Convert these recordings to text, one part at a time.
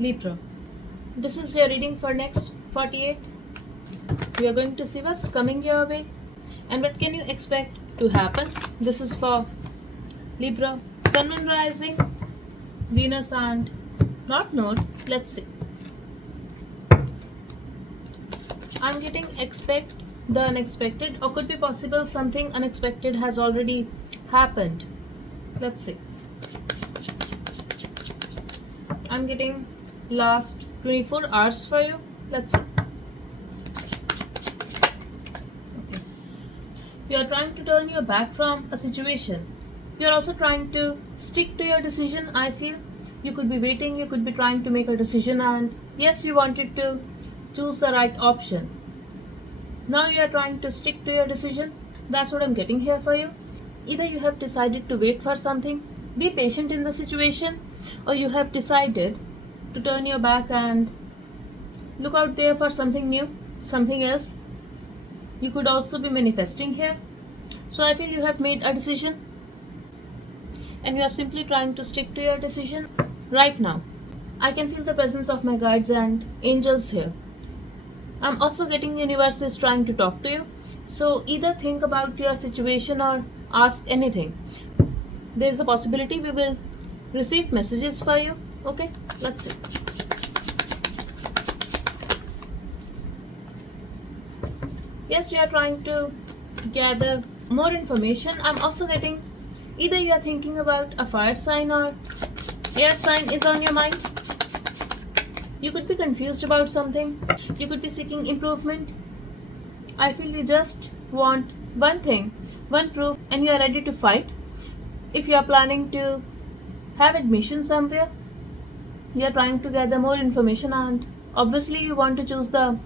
Libra. This is your reading for next 48. You are going to see what's coming your way and what can you expect to happen. This is for Libra, Sun, Moon, Rising, Venus and North Node. Let's see. I'm getting expect the unexpected, or could be possible something unexpected has already happened. Let's see. I'm getting last 24 hours for you. Let's see. Okay. You are trying to turn your back from a situation. You are also trying to stick to your decision. I feel you could be waiting, you could be trying to make a decision, and yes, you wanted to choose the right option. Now you are trying to stick to your decision. That's what I'm getting here for you. Either you have decided to wait for something, be patient in the situation, or you have decided to turn your back and look out there for something new, something else. You could also be manifesting here. So I feel you have made a decision and you are simply trying to stick to your decision right now. I can feel the presence of my guides and angels here. I'm also getting universe is trying to talk to you. So either think about your situation or ask anything. There's a possibility we will receive messages for you. Okay, let's see. Yes, you are trying to gather more information. I'm also getting either you are thinking about a fire sign or air sign is on your mind. You could be confused about something. You could be seeking improvement. I feel you just want one thing, one proof, and you are ready to fight. If you are planning to have admission somewhere, you are trying to gather more information and obviously you want to choose the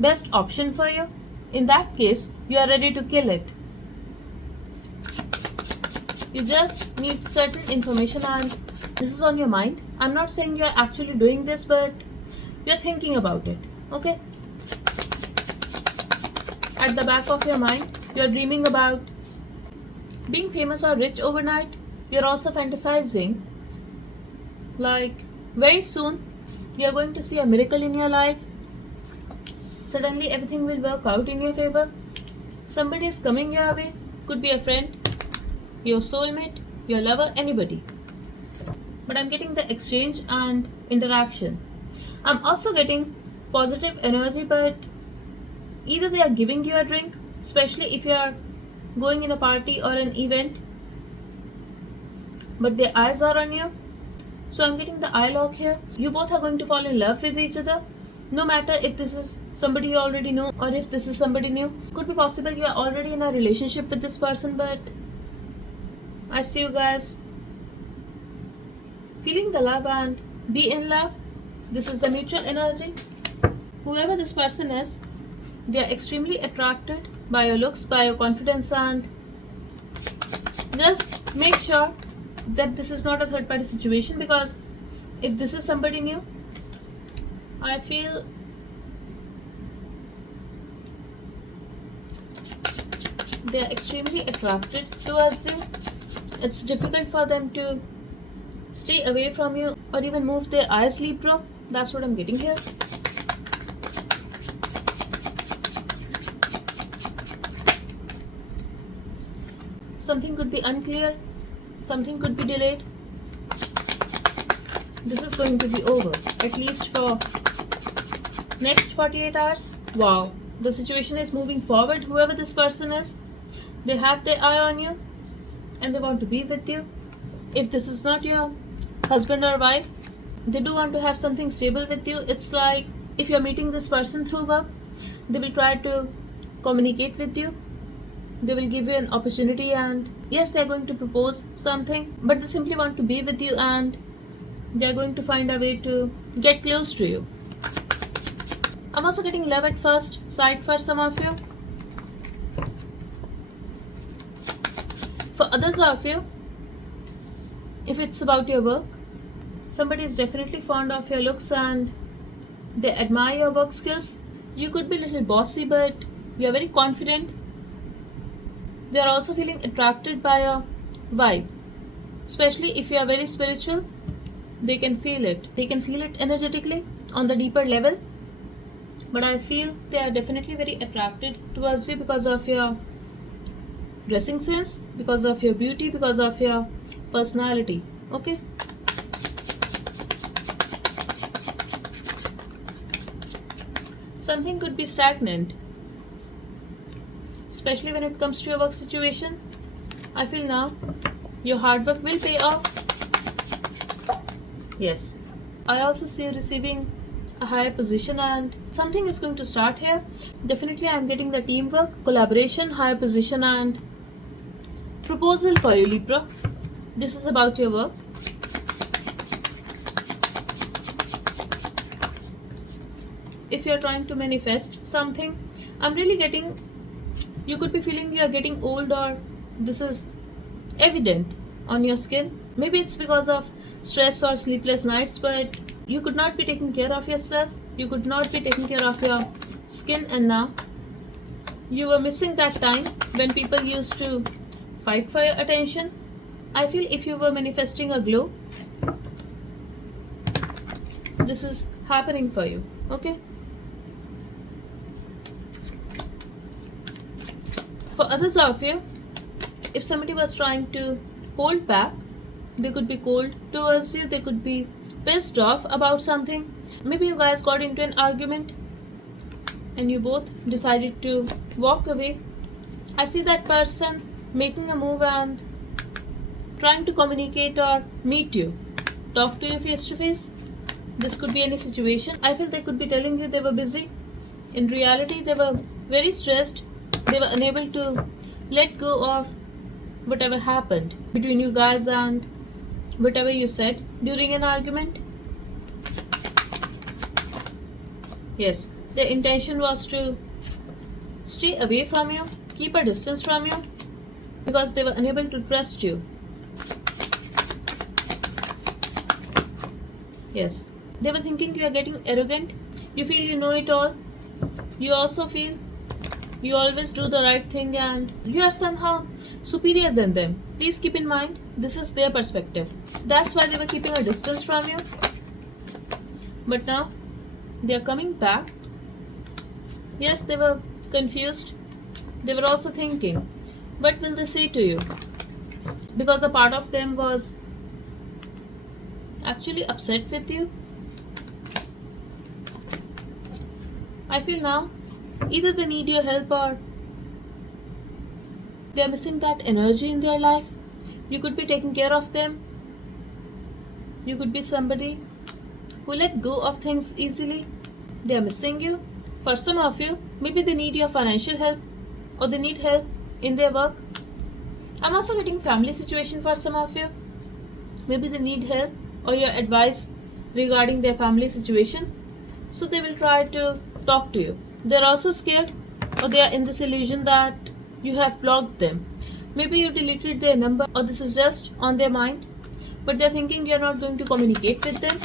best option for you. In that case, you are ready to kill it. You just need certain information and this is on your mind. I'm not saying you are actually doing this, but you're thinking about it. Okay? At the back of your mind, you're dreaming about being famous or rich overnight. You're also fantasizing like very soon you're going to see a miracle in your life. Suddenly everything will work out in your favor. Somebody is coming your way. Could be a friend, your soulmate, your lover, anybody. But I'm getting the exchange and interaction. I'm also getting positive energy, but either they are giving you a drink, especially if you are going in a party or an event, but their eyes are on you. So I'm getting the eye lock here. You both are going to fall in love with each other. No matter if this is somebody you already know or if this is somebody new. Could be possible you are already in a relationship with this person, but I see you guys feeling the love and be in love. This is the mutual energy. Whoever this person is, they are extremely attracted by your looks, by your confidence, and just make sure that this is not a third party situation, because if this is somebody new, I feel they are extremely attracted towards you. It's difficult for them to stay away from you or even move their eyes, Libra. That's what I'm getting here. Something could be unclear, something could be delayed. This is going to be over, at least for next 48 hours. Wow, the situation is moving forward. Whoever this person is, they have their eye on you and they want to be with you. If this is not your husband or wife, they do want to have something stable with you. It's like if you're meeting this person through work, they will try to communicate with you. They will give you an opportunity, and yes, they're going to propose something, but they simply want to be with you and they're going to find a way to get close to you. I'm also getting love at first sight for some of you. For others of you, if it's about your work, somebody is definitely fond of your looks and they admire your work skills. You could be a little bossy, but you're very confident. They are also feeling attracted by your vibe, especially if you are very spiritual. they can feel it. They can feel it energetically on the deeper level. But I feel they are definitely very attracted towards you because of your dressing sense, because of your beauty, because of your personality. Okay. Something could be stagnant, especially when it comes to your work situation. I feel now your hard work will pay off. Yes. I also see you receiving a higher position and something is going to start here. Definitely I'm getting the teamwork, collaboration, higher position and proposal for you, Libra. This is about your work. If you're trying to manifest something, I'm really getting, you could be feeling you are getting old, or this is evident on your skin. Maybe it's because of stress or sleepless nights, but you could not be taking care of yourself. You could not be taking care of your skin, and now you were missing that time when people used to fight for your attention. I feel if you were manifesting a glow, this is happening for you. Okay. For others of you, if somebody was trying to hold back, they could be cold towards you, they could be pissed off about something. Maybe you guys got into an argument and you both decided to walk away. I see that person making a move and trying to communicate or meet you, talk to you face to face. This could be any situation. I feel they could be telling you they were busy. In reality, they were very stressed. They were unable to let go of whatever happened between you guys and whatever you said during an argument. Yes, their intention was to stay away from you, keep a distance from you, because they were unable to trust you. Yes, they were thinking you are getting arrogant. You feel you know it all. You also feel you always do the right thing and you are somehow superior than them. Please keep in mind, this is their perspective. That's why they were keeping a distance from you. But now they are coming back. Yes, they were confused. They were also thinking, what will they say to you? Because a part of them was actually upset with you. I feel now either they need your help or they are missing that energy in their life. You could be taking care of them. You could be somebody who let go of things easily. They are missing you. For some of you, maybe they need your financial help or they need help in their work. I'm also getting family situation for some of you. Maybe they need help or your advice regarding their family situation. So they will try to talk to you. They're also scared or they are in this illusion that you have blocked them. Maybe you deleted their number or this is just on their mind, but they're thinking you're not going to communicate with them.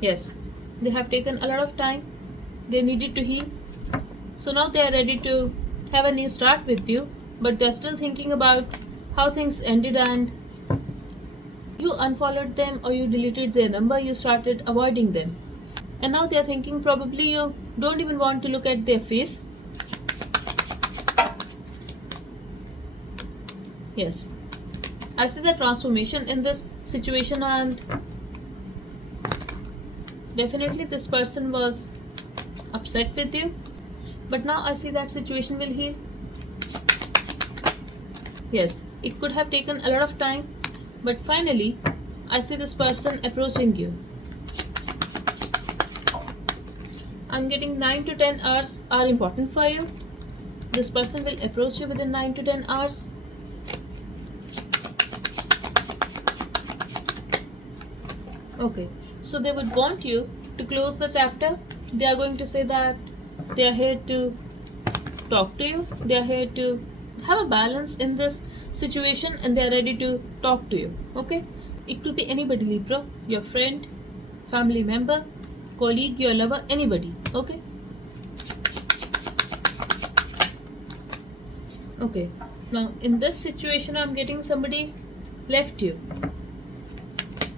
Yes, they have taken a lot of time. They needed to heal. So now they are ready to have a new start with you, but they're still thinking about how things ended and you unfollowed them or you deleted their number, you started avoiding them. And now they are thinking probably you don't even want to look at their face. Yes, I see the transformation in this situation and definitely this person was upset with you. But now I see that situation will heal. Yes, it could have taken a lot of time, but finally I see this person approaching you. I'm getting 9 to 10 hours are important for you. This person will approach you within 9 to 10 hours. Okay, so they would want you to close the chapter. They are going to say that they are here to talk to you. They are here to have a balance in this situation and they are ready to talk to you. Okay, it could be anybody, Libra, your friend, family member, colleague, your lover, anybody. Okay. Okay, now in this situation I'm getting somebody left you.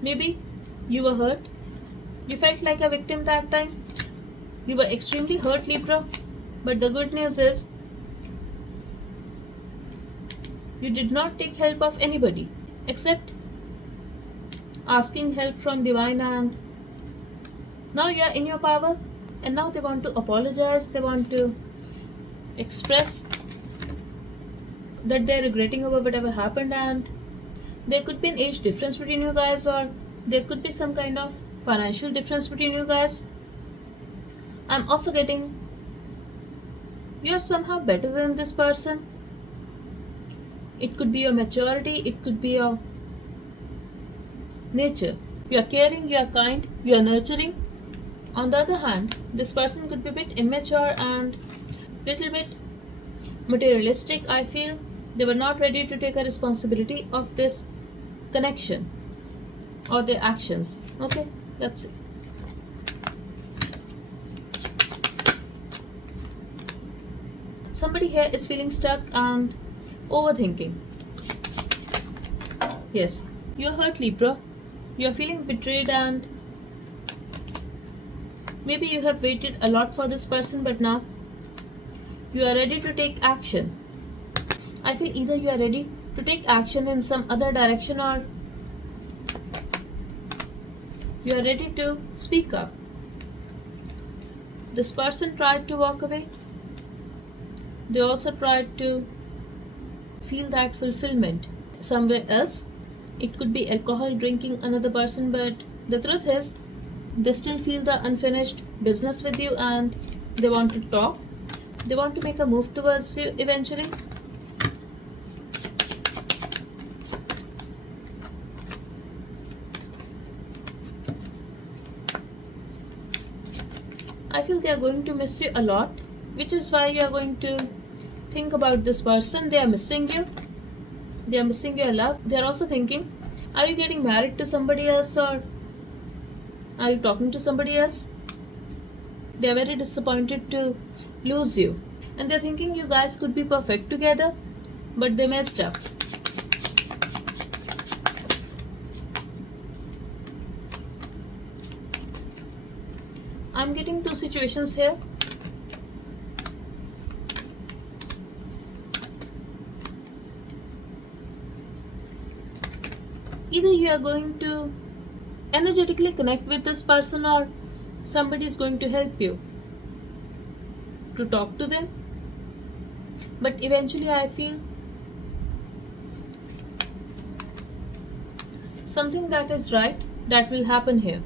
Maybe You were hurt. You felt like a victim that time. You were extremely hurt, Libra. But the good news is, you did not take help of anybody except asking help from divine, and now you are in your power, and now they want to apologize, they want to express that they're regretting over whatever happened, and there could be an age difference between you guys, or there could be some kind of financial difference between you guys. I'm also getting you're somehow better than this person. It could be your maturity, it could be your nature. You are caring, you are kind, you are nurturing. On the other hand, this person could be a bit immature and little bit materialistic. I feel they were not ready to take a responsibility of this connection or their actions. Okay, that's it. Somebody here is feeling stuck and overthinking. Yes, you're hurt, Libra. You're feeling betrayed, and maybe you have waited a lot for this person, but now you are ready to take action. I feel either you are ready to take action in some other direction, or you are ready to speak up. This person tried to walk away. They also tried to feel that fulfillment somewhere else. It could be alcohol, drinking another person, but the truth is, they still feel the unfinished business with you, and they want to talk. They want to make a move towards you eventually. I feel they are going to miss you a lot, which is why you are going to think about this person. They are missing you. They are missing your love. They are also thinking, are you getting married to somebody else, or are you talking to somebody else? They are very disappointed to lose you. And they're thinking you guys could be perfect together, but they messed up. I'm getting two situations here. Either you are going to energetically connect with this person, or somebody is going to help you to talk to them. But eventually I feel something that is right that will happen here.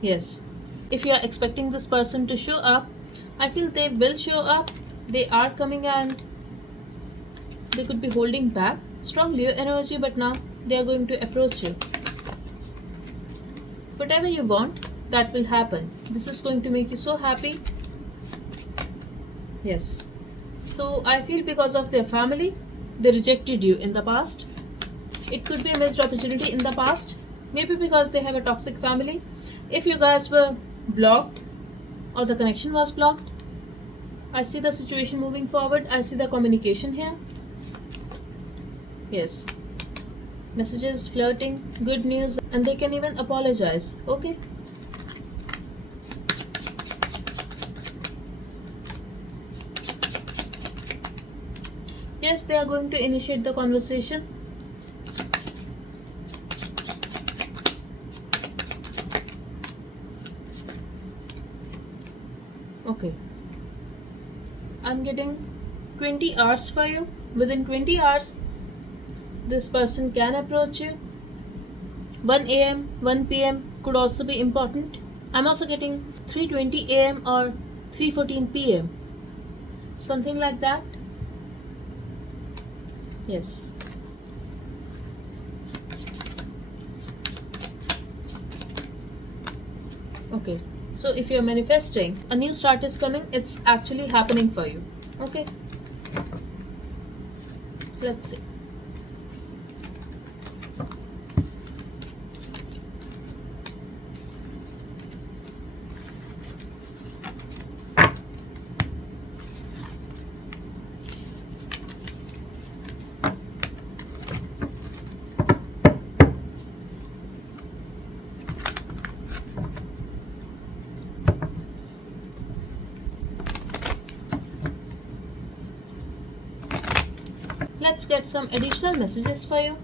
Yes, if you are expecting this person to show up, I feel they will show up. They are coming, and they could be holding back. Strong Leo energy, but now they are going to approach you. Whatever you want, that will happen. This is going to make you so happy. Yes. So I feel because of their family, they rejected you in the past. It could be a missed opportunity in the past. Maybe because they have a toxic family. If you guys were blocked or the connection was blocked, I see the situation moving forward. I see the communication here. Yes. Messages, flirting, good news, and they can even apologize. Okay. Yes, they are going to initiate the conversation. Okay. I'm getting 20 hours for you. Within 20 hours, this person can approach you. 1 a.m., 1 p.m. could also be important. I'm also getting 3:20 a.m. or 3:14 p.m. Something like that. Yes. Okay. So if you're manifesting, a new start is coming. It's actually happening for you. Okay. Let's see. let's get some additional messages for you.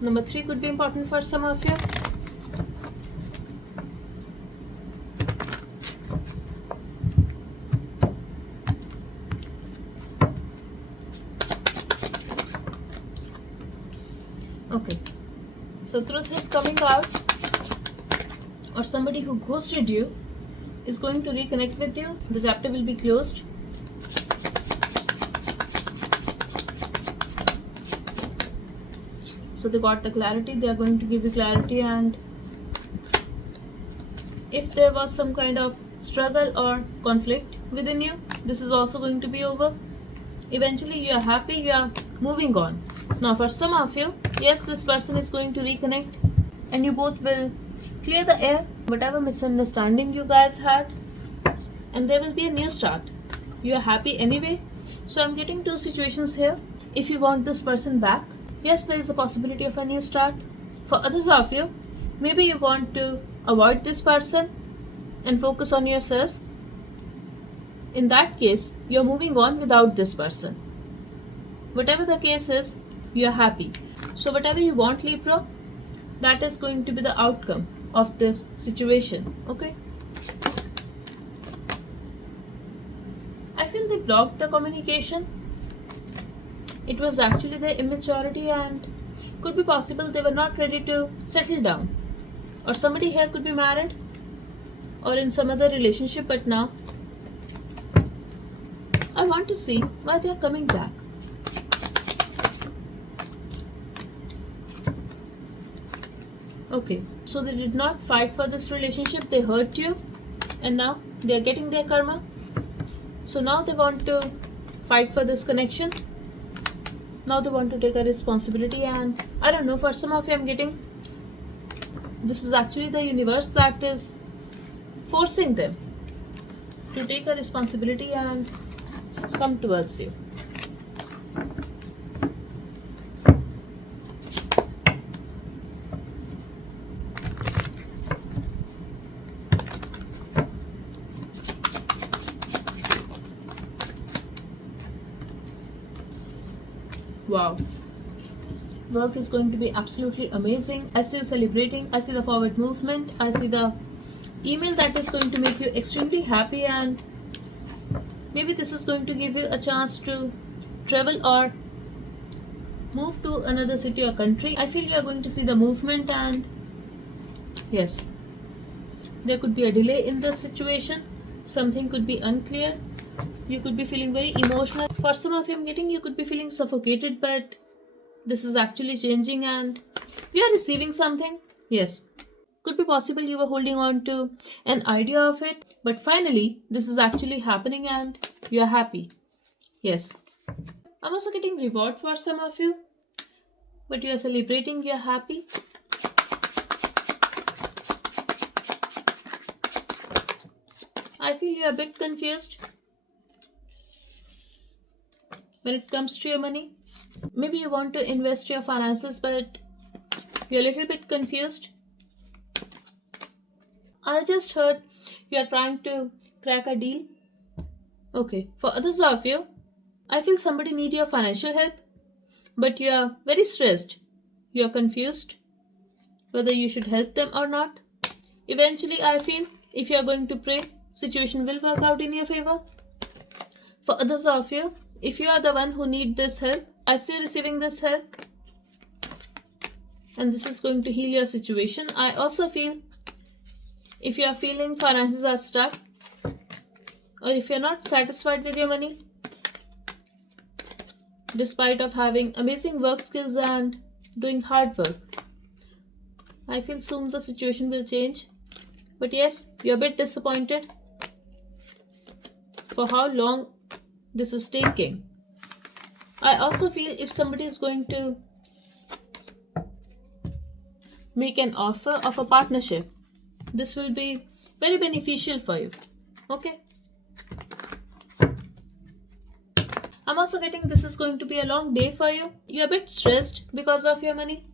Number 3 could be important for some of you. Okay, so truth is coming out, or somebody who ghosted you is going to reconnect with you. The chapter will be closed. So they got the clarity, they are going to give you clarity, and if there was some kind of struggle or conflict within you, this is also going to be over. Eventually you are happy, you are moving on. Now for some of you, yes, this person is going to reconnect and you both will clear the air, whatever misunderstanding you guys had, and there will be a new start. You are happy anyway. So I'm getting 2 situations here. If you want this person back, yes, there is a possibility of a new start. For others of you, maybe you want to avoid this person and focus on yourself. In that case, you're moving on without this person. Whatever the case is, you are happy. So whatever you want, Libra, that is going to be the outcome of this situation. Okay? I feel they blocked the communication. It was actually their immaturity, and could be possible they were not ready to settle down. Or somebody here could be married or in some other relationship, but now I want to see why they are coming back. Okay, so they did not fight for this relationship, they hurt you, and now they are getting their karma. So now they want to fight for this connection. Now they want to take a responsibility, and I don't know, for some of you I'm getting, this is actually the universe that is forcing them to take a responsibility and come towards you. Wow. Work is going to be absolutely amazing. I see you celebrating. I see the forward movement. I see the email that is going to make you extremely happy, and maybe this is going to give you a chance to travel or move to another city or country. I feel you are going to see the movement, and yes, there could be a delay in this situation. Something could be unclear. You could be feeling very emotional. For some of you I'm getting, you could be feeling suffocated, but this is actually changing and you are receiving something. Yes, could be possible you were holding on to an idea of it, but finally this is actually happening and you are happy. Yes, I'm also getting reward for some of you, but you are celebrating, you are happy. I feel you are a bit confused when it comes to your money. Maybe you want to invest your finances, but you're a little bit confused. I just heard you are trying to crack a deal. Okay, for others of you, I feel somebody need your financial help, but you are very stressed. You are confused whether you should help them or not. Eventually, I feel if you are going to pray, situation will work out in your favor. For others of you, if you are the one who need this help, I see receiving this help, and this is going to heal your situation. I also feel if you are feeling finances are stuck, or if you are not satisfied with your money, despite of having amazing work skills and doing hard work, I feel soon the situation will change. But yes, you're a bit disappointed for how long this is taking. I also feel if somebody is going to make an offer of a partnership, this will be very beneficial for you. Okay. I'm also getting this is going to be a long day for you. You're a bit stressed because of your money.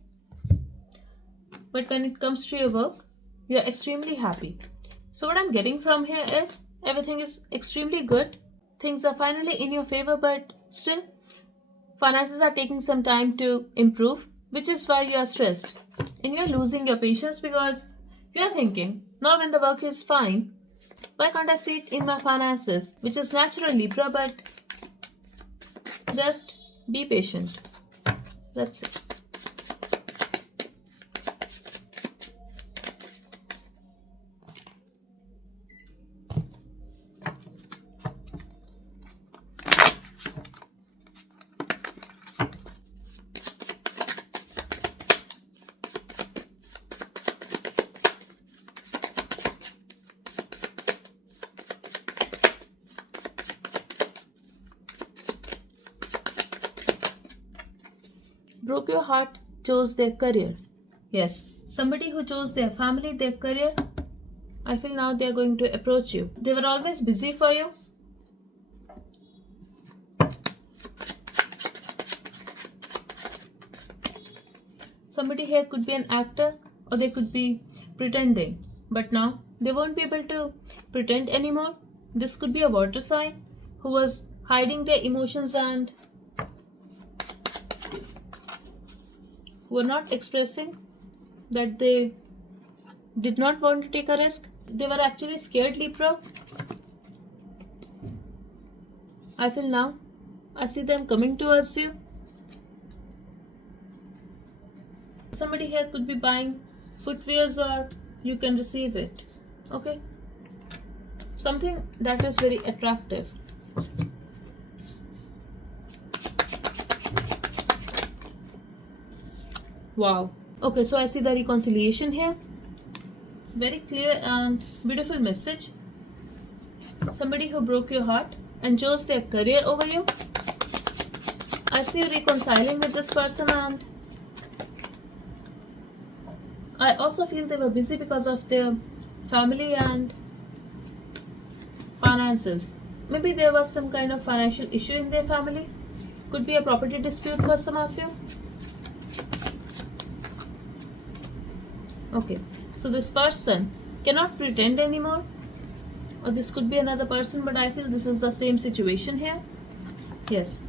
but when it comes to your work, you're extremely happy. So, what I'm getting from here is everything is extremely good. Things are finally in your favor, but still, finances are taking some time to improve, which is why you are stressed. And you're losing your patience because you're thinking, now when the work is fine, why can't I see it in my finances? Which is natural, Libra, but just be patient. That's it. Broke your heart, chose their career. Yes, somebody who chose their family, their career, I feel now they are going to approach you. They were always busy for you. Somebody here could be an actor or they could be pretending. But now they won't be able to pretend anymore. This could be a water sign who was hiding their emotions and were not expressing that they did not want to take a risk. They were actually scared, Libra. I feel now I see them coming towards you. Somebody here could be buying footwears or you can receive it. Okay? Something that is very attractive. Wow. Okay, so I see the reconciliation here. Very clear and beautiful message. Somebody who broke your heart and chose their career over you. I see you reconciling with this person, and I also feel they were busy because of their family and finances. Maybe there was some kind of financial issue in their family. Could be a property dispute for some of you. Okay, so this person cannot pretend anymore, or this could be another person, but I feel this is the same situation here. Yes,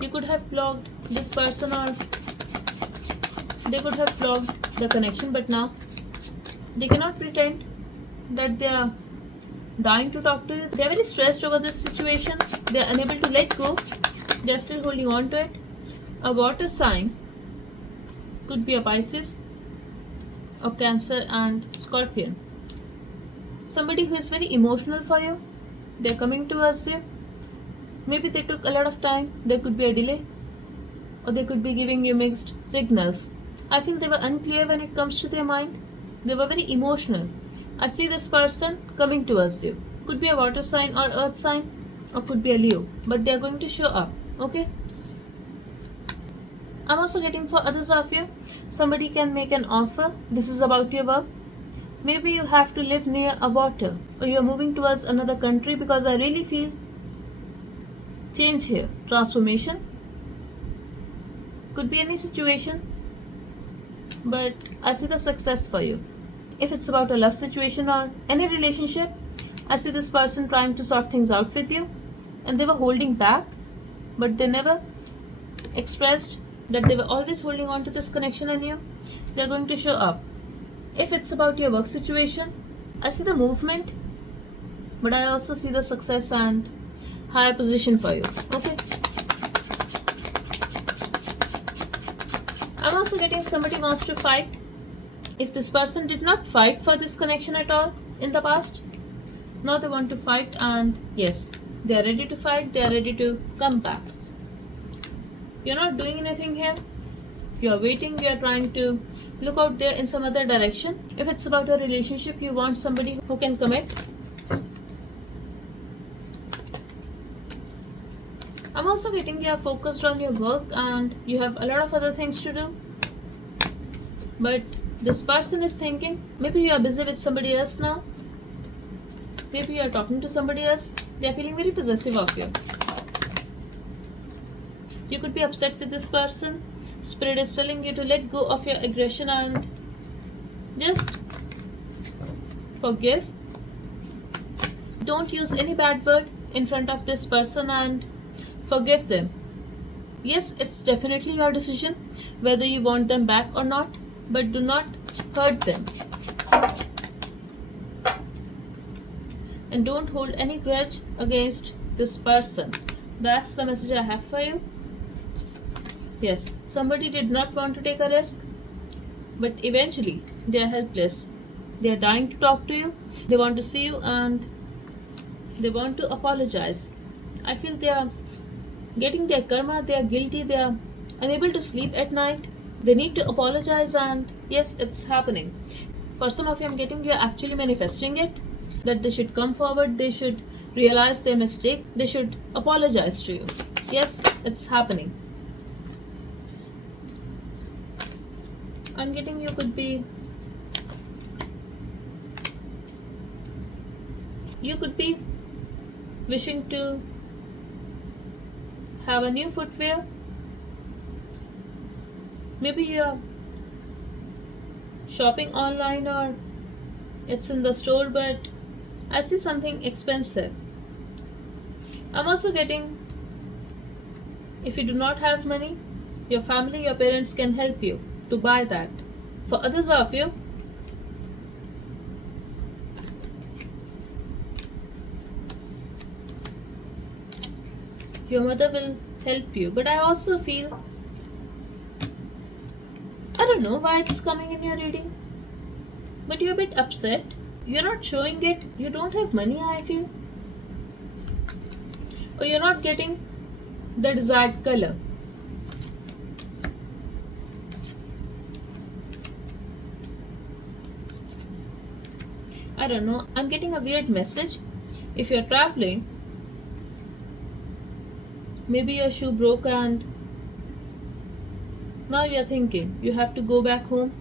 you could have blocked this person or they could have blocked the connection, but now they cannot pretend that they are dying to talk to you. They are very stressed over this situation. They are unable to let go. They are still holding on to it. A water sign could be a Pisces, or Cancer and Scorpion. Somebody who is very emotional for you. They're coming towards you. Maybe they took a lot of time. There could be a delay, or they could be giving you mixed signals. I feel they were unclear when it comes to their mind. They were very emotional. I see this person coming towards you. Could be a water sign or earth sign, or could be a Leo, but they are going to show up. Okay? I'm also getting for others of you, somebody can make an offer. This is about your work. Maybe you have to live near a water, or you're moving towards another country, because I really feel change here, transformation. Could be any situation, but I see the success for you. If it's about a love situation or any relationship, I see this person trying to sort things out with you, and they were holding back, but they never expressed that they were always holding on to this connection in you. They're going to show up. If it's about your work situation, I see the movement, but I also see the success and higher position for you. Okay? I'm also getting somebody wants to fight. If this person did not fight for this connection at all in the past, now they want to fight, and yes, they are ready to fight, they are ready to come back. You're not doing anything here. You're waiting, you're trying to look out there in some other direction. If it's about a relationship, you want somebody who can commit. I'm also getting you are focused on your work and you have a lot of other things to do. But this person is thinking, maybe you are busy with somebody else now. Maybe you are talking to somebody else. They are feeling very possessive of you. You could be upset with this person. Spirit is telling you to let go of your aggression and Just forgive. Don't use any bad word in front of this person and forgive them. Yes, it's definitely your decision whether you want them back or not, but do not hurt them. And don't hold any grudge against this person. That's the message I have for you. Yes, somebody did not want to take a risk, but eventually they are helpless. They are dying to talk to you. They want to see you and they want to apologize. I feel they are getting their karma, they are guilty, they are unable to sleep at night. They need to apologize, and yes, it's happening. For some of you, I'm getting you're actually manifesting it, that they should come forward, they should realize their mistake, they should apologize to you. Yes, it's happening. I'm getting you could be wishing to have a new footwear. Maybe you're shopping online or it's in the store, but I see something expensive. I'm also getting, if you do not have money, your family, your parents can help you to buy that. For others of you, your mother will help you. But I also feel, I don't know why it's coming in your reading, but you're a bit upset. You're not showing it. You don't have money, I feel. Or you're not getting the desired color. I don't know. I'm getting a weird message. If you're traveling, maybe your shoe broke and now you're thinking you have to go back home.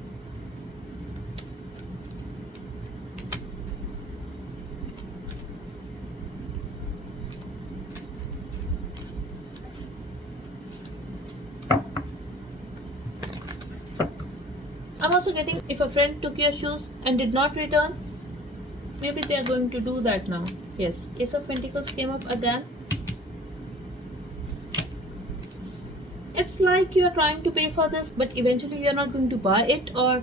I'm also getting, if a friend took your shoes and did not return, maybe they are going to do that now. Yes, Ace of Pentacles came up again. It's like you are trying to pay for this, but eventually you are not going to buy it, or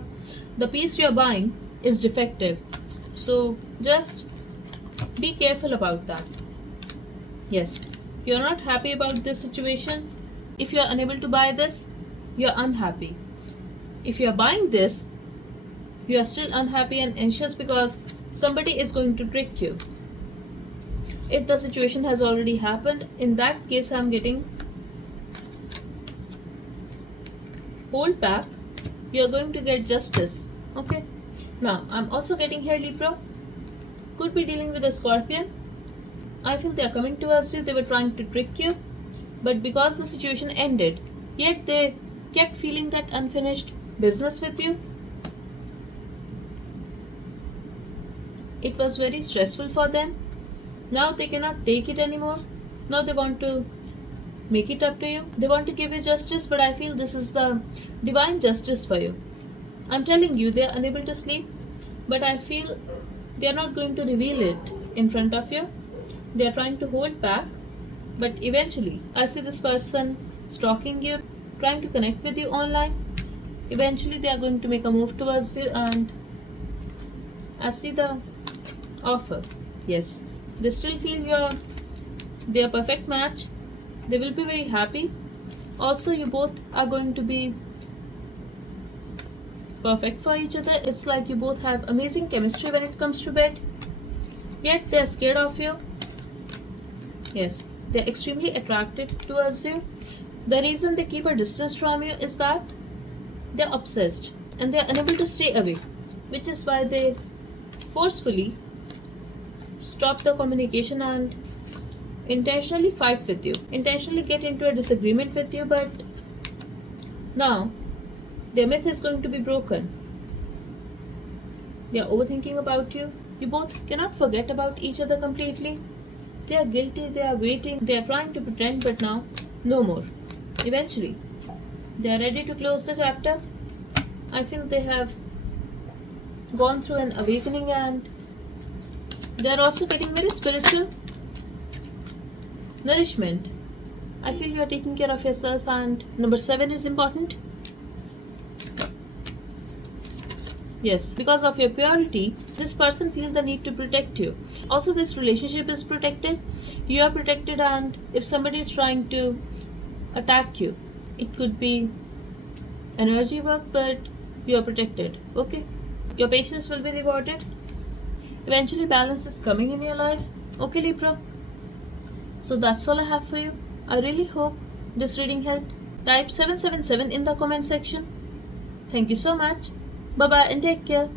the piece you are buying is defective. So just be careful about that. Yes, you are not happy about this situation. If you are unable to buy this, you are unhappy. If you are buying this, you are still unhappy and anxious because somebody is going to trick you. If the situation has already happened, in that case I'm getting hold back, you're going to get justice. Okay, now I'm also getting here Libra, could be dealing with a Scorpion. I feel they are coming towards you. They were trying to trick you, but because the situation ended, yet they kept feeling that unfinished business with you. It was very stressful for them. Now they cannot take it anymore. Now they want to make it up to you. They want to give you justice, but I feel this is the divine justice for you. I'm telling you, they are unable to sleep, but I feel they are not going to reveal it in front of you. They are trying to hold back, but eventually I see this person stalking you, trying to connect with you online. Eventually they are going to make a move towards you, and I see the offer. Yes, they still feel they are perfect match. They will be very happy. Also, you both are going to be perfect for each other. It's like you both have amazing chemistry when it comes to bed. Yet they are scared of you. Yes, they are extremely attracted towards you. The reason they keep a distance from you is that they are obsessed and they are unable to stay away, which is why they forcefully stop the communication and intentionally fight with you, intentionally get into a disagreement with you. But now their myth is going to be broken. They are overthinking about you. You both cannot forget about each other completely. They are guilty, they are waiting, they are trying to pretend, but now no more. Eventually they are ready to close the chapter. I feel they have gone through an awakening, and they're also getting very spiritual nourishment. I feel you're taking care of yourself, and number 7 is important. Yes, because of your purity, this person feels the need to protect you. Also, this relationship is protected. You are protected, and if somebody is trying to attack you, it could be energy work, but you are protected. Okay? Your patience will be rewarded. Eventually, balance is coming in your life. Okay, Libra? So that's all I have for you. I really hope this reading helped. Type 777 in the comment section. Thank you so much. Bye bye and take care.